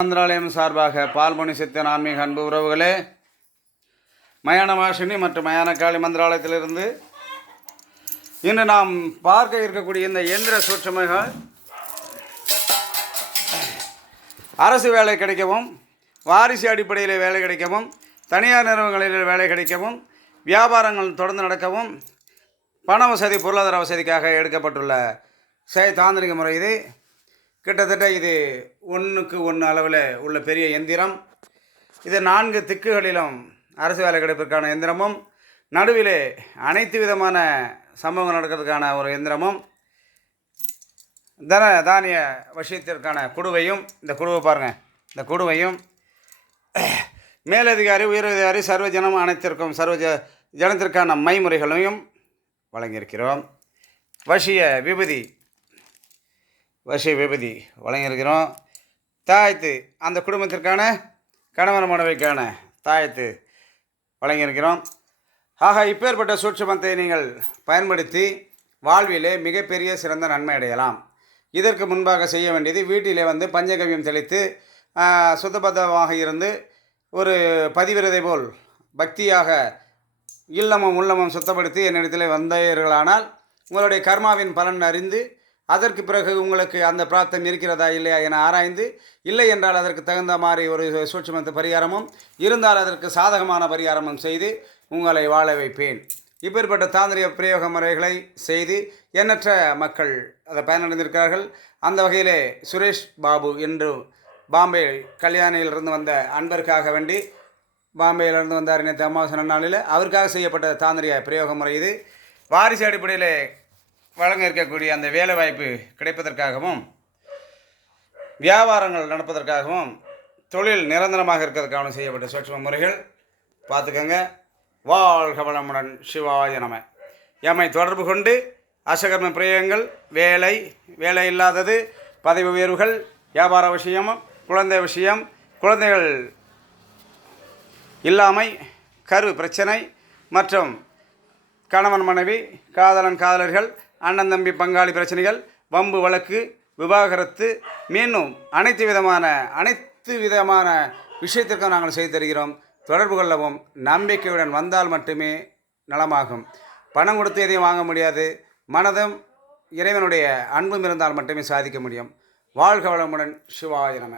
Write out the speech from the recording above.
மந்திராலயம் சார்பாக பால்மணி சித்தன் ஆன்மீக அன்பு உறவுகளே மயான வாசினி மற்றும் மயான காளி மந்திராலயத்திலிருந்து இன்று நாம் பார்க்க இருக்கக்கூடிய இந்த இயந்திர சூட்சமைகள் அரசு வேலை கிடைக்கவும் வாரிசு அடிப்படையில் வேலை கிடைக்கவும் தனியார் நிறுவனங்களில் வேலை கிடைக்கவும் வியாபாரங்கள் தொடர்ந்து நடக்கவும் பண வசதி பொருளாதார வசதிக்காக எடுக்கப்பட்டுள்ள செய தாந்திரிக முறை இது. கிட்டத்தட்ட இது ஒன்றுக்கு ஒன்று அளவில் உள்ள பெரிய எந்திரம். இது நான்கு திக்குகளிலும் அரசு வேலை கிடைப்பதற்கான எந்திரமும் நடுவிலே அனைத்து விதமான சம்பவங்கள் நடக்கிறதுக்கான ஒரு எந்திரமும் தன தானிய விஷயத்திற்கான குடுவையும் இந்த குடுவை பாருங்கள் இந்த குடுவையும் மேலதிகாரி உயரதிகாரி சர்வ ஜனம் அனைத்திற்கும் சர்வ ஜ ஜனத்திற்கான மைமுறைகளையும் வழங்கியிருக்கிறோம். வசிய விபதி வருஷ விபதி வழங்கியிருக்கிறோம். தாயத்து அந்த குடும்பத்திற்கான கணவன் மனைவிக்கான தாயத்து வழங்கியிருக்கிறோம். ஆக இப்பேற்பட்ட சூட்சமத்தை நீங்கள் பயன்படுத்தி வாழ்விலே மிகப்பெரிய சிறந்த நன்மை அடையலாம். இதற்கு முன்பாக செய்ய வேண்டியது வீட்டிலே வந்து பஞ்சகவியம் தெளித்து சுத்தபத்தமாக இருந்து ஒரு பதிவிரதை போல் பக்தியாக இல்லமும் உள்ளமும் சுத்தப்படுத்தி என்னிடத்தில் வந்தீர்களானால் உங்களுடைய கர்மாவின் பலன் அறிந்து அதற்கு பிறகு உங்களுக்கு அந்த பிரார்த்தம் இருக்கிறதா இல்லையா என ஆராய்ந்து இல்லை என்றால் அதற்கு தகுந்த மாதிரி ஒரு சூட்சுமத்து பரிகாரமும் இருந்தால் அதற்கு சாதகமான பரிகாரமும் செய்து உங்களை வாழ வைப்பேன். இப்பேற்பட்ட தாந்திரிய பிரயோக முறைகளை செய்து எண்ணற்ற மக்கள் அதை பயனடைந்திருக்கிறார்கள். அந்த வகையிலே சுரேஷ் பாபு என்று பாம்பே கல்யாணியிலிருந்து வந்த அன்பருக்காக வேண்டி பாம்பேயிலிருந்து வந்தார். நேற்று அமாவாசை நாளில் அவருக்காக செய்யப்பட்ட தாந்திரிய பிரயோக முறை இது. வாரிசு அடிப்படையில் வழங்க இருக்கக்கூடிய அந்த வேலைவாய்ப்பு கிடைப்பதற்காகவும் வியாபாரங்கள் நடப்பதற்காகவும் தொழில் நிரந்தரமாக இருக்கிறதுக்காகவும் செய்யப்பட்ட சூட்சும முறைகள். பார்த்துக்கோங்க. வாழ்க வளமுடன் சிவாய நம. எம்மை தொடர்பு கொண்டு அசகர்ம பிரயோகங்கள் வேலை வேலை இல்லாதது பதவி உயர்வுகள் வியாபார விஷயம் குழந்தை விஷயம் குழந்தைகள் இல்லாமை கரு பிரச்சனை மற்றும் கணவன் மனைவி காதலன் காதலர்கள் அண்ணன் தம்பி பங்காளி பிரச்சனைகள் வம்பு வழக்கு விவாகரத்து மீண்டும் அனைத்து விதமான அனைத்து விதமான விஷயத்திற்கும் நாங்கள் செய்து தருகிறோம். தொடர்பு கொள்ளவும் நம்பிக்கையுடன் வந்தால் மட்டுமே நலமாகும். பணம் கொடுத்து எதையும் வாங்க முடியாது. மனதும் இறைவனுடைய அன்பும் இருந்தால் மட்டுமே சாதிக்க முடியும். வாழ்க வளமுடன் சிவாய நம.